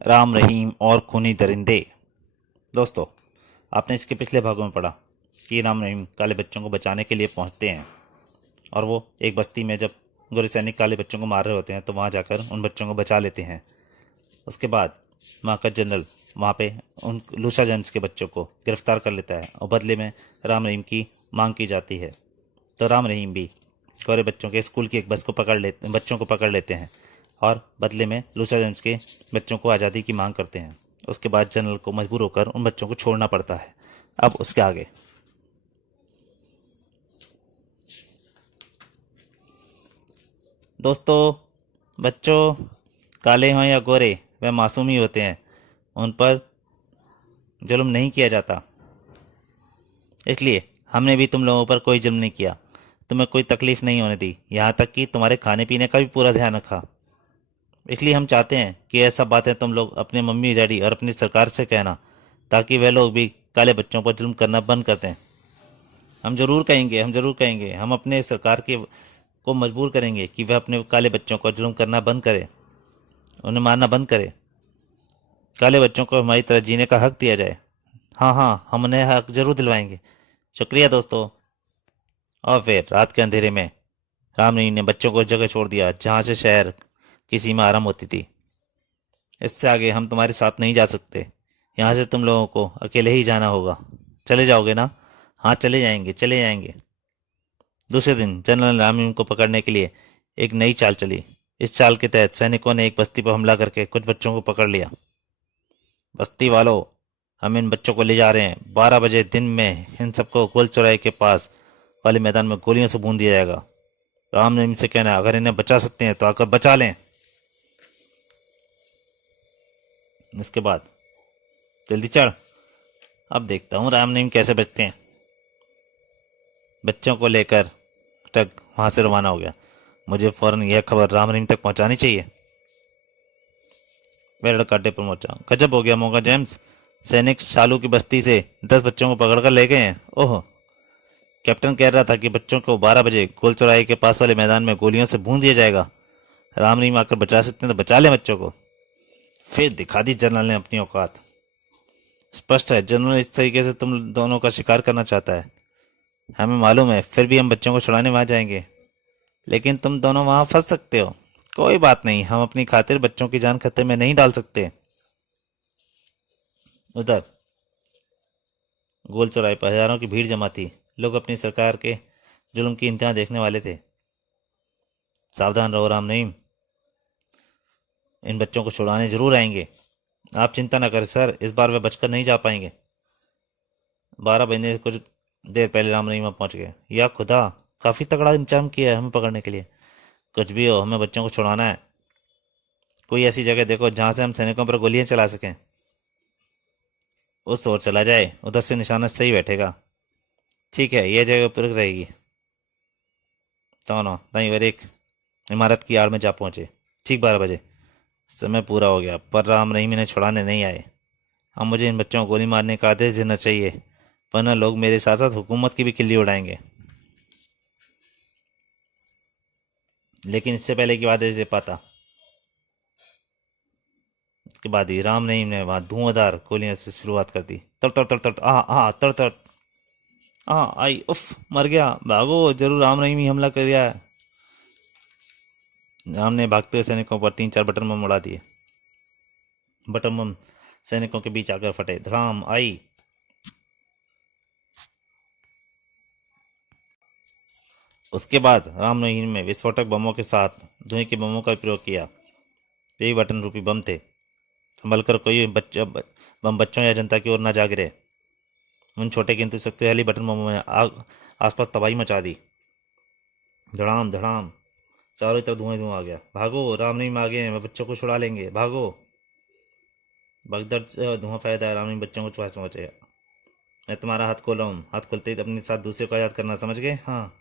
राम रहीम और खूनी दरिंदे। दोस्तों, आपने इसके पिछले भागों में पढ़ा कि राम रहीम काले बच्चों को बचाने के लिए पहुंचते हैं और वो एक बस्ती में जब गोरे सैनिक काले बच्चों को मार रहे होते हैं तो वहां जाकर उन बच्चों को बचा लेते हैं। उसके बाद वहाँ का जनरल वहाँ पे उन लूसा जेम्स के बच्चों को गिरफ्तार कर लेता है और बदले में राम रहीम की मांग की जाती है। तो राम रहीम भी गोरे बच्चों के स्कूल की एक बच्चों को पकड़ लेते हैं और बदले में लूसा जेम्स के बच्चों को आज़ादी की मांग करते हैं। उसके बाद जनरल को मजबूर होकर उन बच्चों को छोड़ना पड़ता है। अब उसके आगे दोस्तों, बच्चों, काले हों या गोरे, वह मासूम ही होते हैं। उन पर जुल्म नहीं किया जाता। इसलिए हमने भी तुम लोगों पर कोई जुल्म नहीं किया, तुम्हें कोई तकलीफ नहीं होने दी, यहाँ तक कि तुम्हारे खाने पीने का भी पूरा ध्यान रखा। इसलिए हम चाहते हैं कि ये सब बातें तुम लोग अपने मम्मी डैडी और अपनी सरकार से कहना, ताकि वे लोग भी काले बच्चों पर जुल्म करना बंद कर दें। हम ज़रूर कहेंगे, हम अपने सरकार के को मजबूर करेंगे कि वह अपने काले बच्चों को जुल्म करना बंद करे, उन्हें मारना बंद करे। काले बच्चों को हमारी तरह जीने का हक दिया जाए। हाँ हाँ, हम उन्हें हक जरूर दिलवाएंगे। शुक्रिया दोस्तों। और फिर रात के अंधेरे में रामनी ने बच्चों को उस जगह छोड़ दिया जहाँ से शहर की सीमा आरंभ होती थी। इससे आगे हम तुम्हारे साथ नहीं जा सकते। यहाँ से तुम लोगों को अकेले ही जाना होगा। चले जाओगे ना? हाँ, चले जाएंगे, चले जाएंगे। दूसरे दिन जनरल रामीम को पकड़ने के लिए एक नई चाल चली। इस चाल के तहत सैनिकों ने एक बस्ती पर हमला करके कुछ बच्चों को पकड़ लिया। बस्ती वालों, हम इन बच्चों को ले जा रहे हैं। 12 बजे दिन में इन सबको गोल चौराहे के पास वाले मैदान में गोलियों से भून दिया जाएगा। राम ने इनसे कहना, अगर इन्हें बचा सकते हैं तो आकर बचा लें। इसके बाद जल्दी चढ़, अब देखता हूँ राम नईम कैसे बचते हैं। बच्चों को लेकर ट्रक वहां से रवाना हो गया। मुझे फौरन यह खबर राम रहीम तक पहुंचानी चाहिए। वह लड़का अड्डे पर पहुंचा। गजब हो गया मौका जेम्स, सैनिक शालू की बस्ती से 10 बच्चों को पकड़कर ले गए हैं। ओह, कैप्टन कह रहा था कि बच्चों को 12 बजे गोल चौराहे के पास वाले मैदान में गोलियों से भून दिया जाएगा। राम रहीम आकर बचा सकते हैं तो बचा ले बच्चों को। फिर दिखा दी जनरल ने अपनी औकात। स्पष्ट है जनरल इस तरीके से तुम दोनों का शिकार करना चाहता है। हमें मालूम है, फिर भी हम बच्चों को छुड़ाने वहां जाएंगे, लेकिन तुम दोनों वहां फंस सकते हो। कोई बात नहीं, हम अपनी खातिर बच्चों की जान खतरे में नहीं डाल सकते। उधर गोल चौराहे पर हजारों की भीड़ जमा थी। लोग अपनी सरकार के जुल्म की इंतहा देखने वाले थे। सावधान रहो राम रहीम, इन बच्चों को छुड़ाने जरूर आएंगे। आप चिंता न करें सर, इस बार वे बचकर नहीं जा पाएंगे। 12 बजने से कुछ देर पहले राम रहीम पहुंच गए। या खुदा, काफी तगड़ा इंतजाम किया है हमें पकड़ने के लिए। कुछ भी हो, हमें बच्चों को छुड़ाना है। कोई ऐसी जगह देखो जहां से हम सैनिकों पर गोलियां चला सकें। उस ओर चला जाए, उधर से निशाना सही बैठेगा। ठीक है, यह जगह उपयुक्त रहेगी। दोनों दाई और एक इमारत की आड़ में जा पहुंचे। ठीक 12 बजे। समय पूरा हो गया, पर राम रहीम इन्हें छुड़ाने नहीं आए। अब मुझे इन बच्चों को गोली मारने का आदेश देना चाहिए, वरना लोग मेरे साथ साथ हुकूमत की भी किल्ली उड़ाएंगे। लेकिन इससे पहले कि वो आदेश दे पाता, उसके बाद ही राम रहीम ने वहां धुआंधार गोलियां से शुरुआत कर दी। तड़ तड़ तड़ तड़, तड़ तड़, आई, उफ, मर गया। भागो, जरूर राम रहीम ही हमला कर दिया है। राम ने भागते हुए सैनिकों पर 3-4 बटन बम उड़ा दिए। बटन बम सैनिकों के बीच आकर फटे। धड़ाम आई। उसके बाद राम रहीम ने विस्फोटक बमों के साथ धुएं के बमों का प्रयोग किया। यही बटन रूपी बम थे। संभल कर कोई बम बच्चों या जनता की ओर न जा गिरे। उन छोटे किंतु शक्तिशाली बटन बमों ने आग आसपास तबाही मचा दी। धड़ाम धड़ाम, चारों तरफ धुआं धुआं आ गया। भागो, राम रहीम आ गए हैं, बच्चों को छुड़ा लेंगे, भागो। भगदड़ से धुआं फैलता है। राम रहीम बच्चों को पास पहुंचे। मैं तुम्हारा हाथ खोल रहा हूँ। हाथ खोलते ही अपने साथ दूसरे को आजाद करना, समझ गए? हाँ।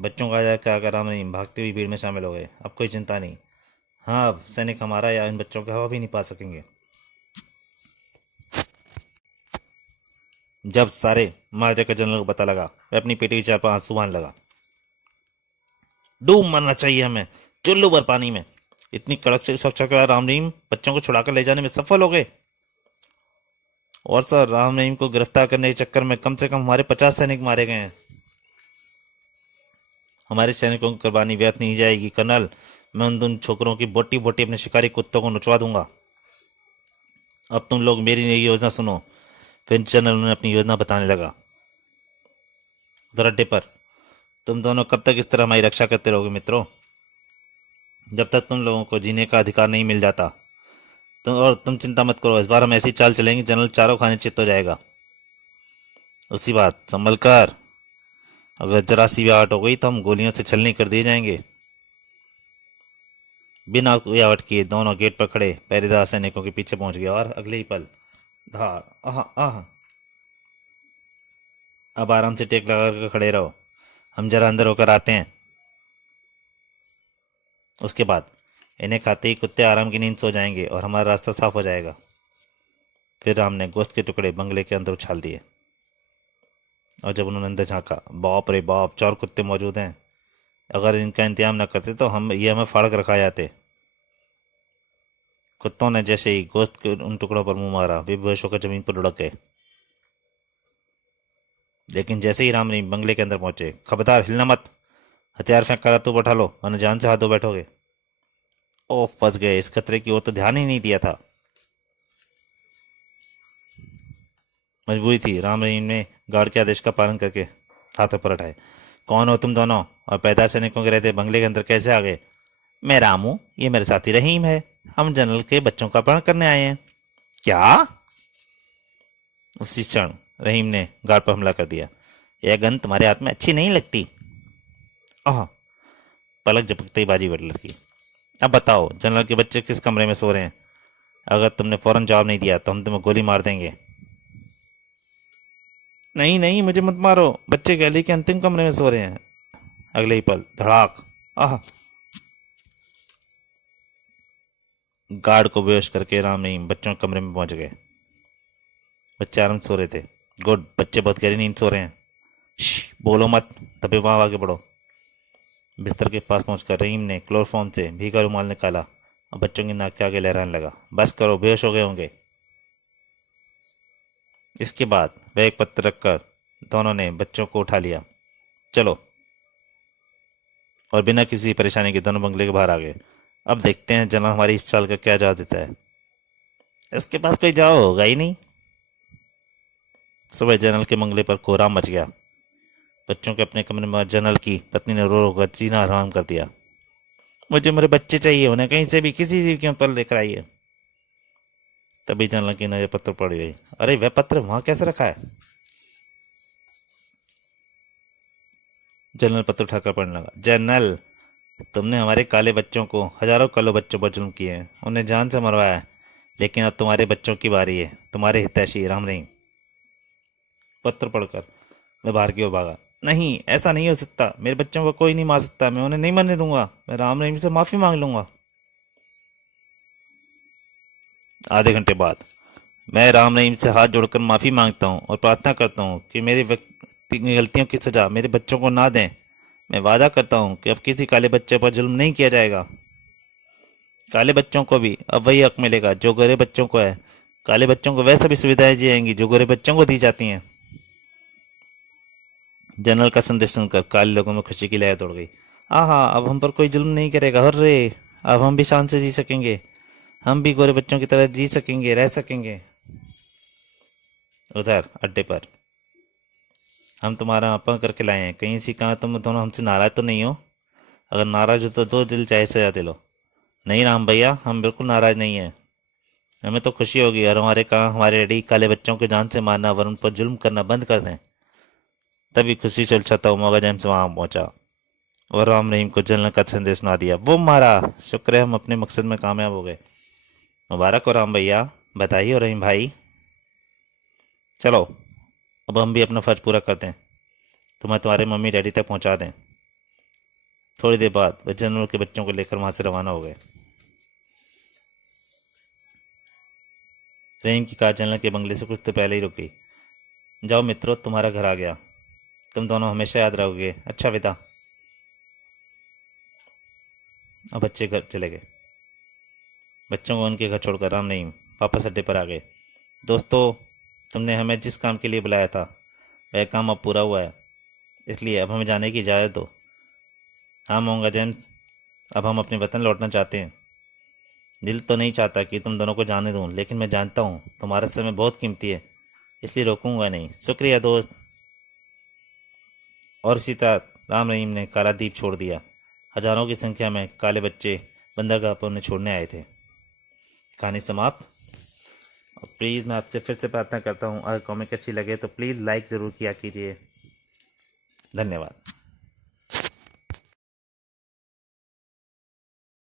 बच्चों को आजाद क्या कर राम रहीम भागती हुई भीड़ में शामिल हो गए। अब कोई चिंता नहीं। हाँ, अब सैनिक हमारा या इन बच्चों का हवा भी नहीं पा सकेंगे। जब सारे महाराजा का जनरल को पता लगा, वह अपनी पेटी की चार पर आंसू बहाने लगा। डूब मरना चाहिए हमें, चुल्लू भर पानी में। इतनी कड़क से सुरक्षा के बाद राम रहीम बच्चों को छुड़ाकर ले जाने में सफल हो गए। और सर, राम रहीम को गिरफ्तार करने के चक्कर में कम से कम हमारे 50 सैनिक मारे गए हैं। हमारे सैनिकों की कुर्बानी व्यर्थ नहीं जाएगी कर्नल। मैं उन छोकरों की बोटी बोटी अपने शिकारी कुत्तों को नचवा दूंगा। अब तुम लोग मेरी ये योजना सुनो। फिर जनरल ने अपनी योजना बताने लगा। उधर अड्डे पर तुम दोनों कब तक इस तरह हमारी रक्षा करते रहोगे मित्रों? जब तक तुम लोगों को जीने का अधिकार नहीं मिल जाता। तुम चिंता मत करो, इस बार हम ऐसी चाल चलेंगे जनरल चारों खाने चित्त हो जाएगा। उसी बात संभल कर, अगर जरा सी भी आहट हो गई तो हम गोलियों से छलनी कर दिए जाएंगे। बिना कोई आवट किए दोनों गेट पर खड़े पहरेदार सैनिकों के पीछे पहुंच गया और अगले ही पल धार आह आह। अब आराम से टेक लगा कर खड़े रहो, हम जरा अंदर होकर आते हैं। उसके बाद इन्हें खाते ही कुत्ते आराम की नींद सो जाएंगे और हमारा रास्ता साफ हो जाएगा। फिर राम ने गोश्त के टुकड़े बंगले के अंदर उछाल दिए और जब उन्होंने अंदर झांका, बाप रे बाप, 4 कुत्ते मौजूद हैं। अगर इनका इंतजाम न करते तो हमें फाड़ कर रखा जाते। कुत्तों ने जैसे ही गोश्त के उन टुकड़ों पर मुंह मारा, वे बेहोश होकर जमीन पर लुढ़क गए। लेकिन जैसे ही राम रहीम बंगले के अंदर पहुंचे, खबरदार हिलना मत, हथियार फेंक कर तू उठा लो वरना जान से हाथ धो बैठोगे। ओ, फंस गए, इस खतरे की ओर तो ध्यान ही नहीं दिया था। मजबूरी थी, राम रहीम ने गार्ड के आदेश का पालन करके हाथों पर उठाए। कौन हो तुम दोनों, और पैदा सैनिकों के रहते बंगले के अंदर कैसे आ गए? मैं राम हूं, ये मेरे साथी रहीम है, हम जनरल के बच्चों का अपहरण करने आए हैं। क्या? उसी क्षण रहीम ने गार्ड पर हमला कर दिया। यह गन तुम्हारे हाथ में अच्छी नहीं लगती। आह, पलक झपकते ही बाजी बढ़ लगी। अब बताओ जनरल के बच्चे किस कमरे में सो रहे हैं? अगर तुमने फौरन जवाब नहीं दिया तो हम तुम्हें गोली मार देंगे। नहीं नहीं, मुझे मत मारो, बच्चे गैली के अंतिम कमरे में सो रहे हैं। अगले ही पल धड़ाक, आह। गार्ड को बेहोश करके राम रहीम बच्चों के कमरे में पहुंच गए। बच्चे आराम से सो रहे थे। गुड, बच्चे बहुत गहरी नींद सो रहे हैं। बोलो मत, तभी वहां आगे बढ़ो। बिस्तर के पास पहुंचकर रहीम ने क्लोरोफॉर्म से भीगा रुमाल निकाला और बच्चों की नाक के आगे लहराने लगा। बस करो, बेहोश हो गए होंगे। इसके बाद वह एक पत्थर रखकर दोनों ने बच्चों को उठा लिया। चलो, और बिना किसी परेशानी के दोनों बंगले के बाहर आ गए। अब देखते हैं जनरल हमारी इस चाल का क्या जवाब देता है। इसके पास कोई जवाब होगा ही नहीं। सुबह जनरल के बंगले पर कोहराम मच गया। बच्चों के अपने कमरे में जनरल की पत्नी ने रो रो कर जीना हराम कर दिया। मुझे मेरे बच्चे चाहिए, उन्हें कहीं से भी किसी भी कीमत पर लेकर आइए। तभी जनरल की नजर पत्र पड़ गई। अरे, वह पत्र वहां कैसे रखा है? जनरल पत्र उठाकर पढ़ने लगा। जनरल, तुमने हमारे काले बच्चों को, हजारों काले बच्चों पर जुल्म किए हैं, उन्हें जान से मरवाया है, लेकिन अब तुम्हारे बच्चों की बारी है। तुम्हारे हितैषी राम रहीम। पत्र पढ़कर मैं बाहर की ओर भागा। नहीं, ऐसा नहीं हो सकता, मेरे बच्चों को कोई नहीं मार सकता, मैं उन्हें नहीं मरने दूंगा, मैं राम रहीम से माफी मांग लूंगा। आधे घंटे बाद मैं राम रहीम से हाथ जोड़कर माफी मांगता हूँ और प्रार्थना करता हूँ कि मेरी गलतियों की सजा मेरे बच्चों को ना दें। मैं वादा करता हूँ कि अब किसी काले बच्चे पर जुल्म नहीं किया जाएगा। काले बच्चों को भी अब वही हक मिलेगा जो गोरे बच्चों को है। काले बच्चों को वह सभी सुविधाएं दी जाएंगी जो गोरे बच्चों को दी जाती हैं। जनरल का संदेश सुनकर काले लोगों में खुशी की लहर दौड़ गई। हाँ, अब हम पर कोई जुल्म नहीं करेगा, हर्रे, अब हम भी शान से जी सकेंगे, हम भी गोरे बच्चों की तरह जी सकेंगे, रह सकेंगे। उधर अड्डे पर हम तुम्हारा अपहरण करके लाए हैं, कहीं सी कहाँ तुम दोनों हमसे नाराज तो नहीं हो? अगर नाराज हो तो दो दिल चाहे सजा दे लो। नहीं राम भैया, हम बिल्कुल नाराज नहीं हैं। हमें तो खुशी होगी और हमारे कहा हमारे डैडी काले बच्चों को जान से मारना वर उन पर जुल्म करना बंद कर दें। तभी खुशी से उलझता हुआ मौका जैम से वहां पहुंचा और राम रहीम को जनरल का संदेश सुना दिया। वो मारा, शुक्र है हम अपने मकसद में कामयाब हो गए। मुबारक हो राम भैया, बधाई हो रहीम भाई। चलो, अब हम भी अपना फर्ज पूरा करते हैं, तुम्हें तुम्हारे मम्मी डैडी तक पहुंचा दें। थोड़ी देर बाद वे जनरल के बच्चों को लेकर वहां से रवाना हो गए। रहीम की कार जनरल के बंगले से कुछ तो पहले ही रुक गई। जाओ मित्रों, तुम्हारा घर आ गया, तुम दोनों हमेशा याद रहोगे। अच्छा विदा। अब बच्चे घर चले गए। बच्चों को उनके घर छोड़कर राम रहीम वापस अड्डे पर आ गए। दोस्तों, तुमने हमें जिस काम के लिए बुलाया था वह काम अब पूरा हुआ है, इसलिए अब हमें जाने की इजाज़त दो। हाँ मोंगा जेम्स, अब हम अपने वतन लौटना चाहते हैं। दिल तो नहीं चाहता कि तुम दोनों को जाने दूं, लेकिन मैं जानता हूँ तुम्हारा समय बहुत कीमती है, इसलिए रोकूंगा नहीं। शुक्रिया दोस्त। और इसी तरह राम रहीम ने काला द्वीप छोड़ दिया। हजारों की संख्या में काले बच्चे बंदरगाह पर उन्हें छोड़ने आए थे। कहानी समाप्त। और प्लीज़ मैं आपसे फिर से प्रार्थना करता हूँ, अगर कॉमिक अच्छी लगे तो प्लीज़ लाइक ज़रूर किया कीजिए। धन्यवाद।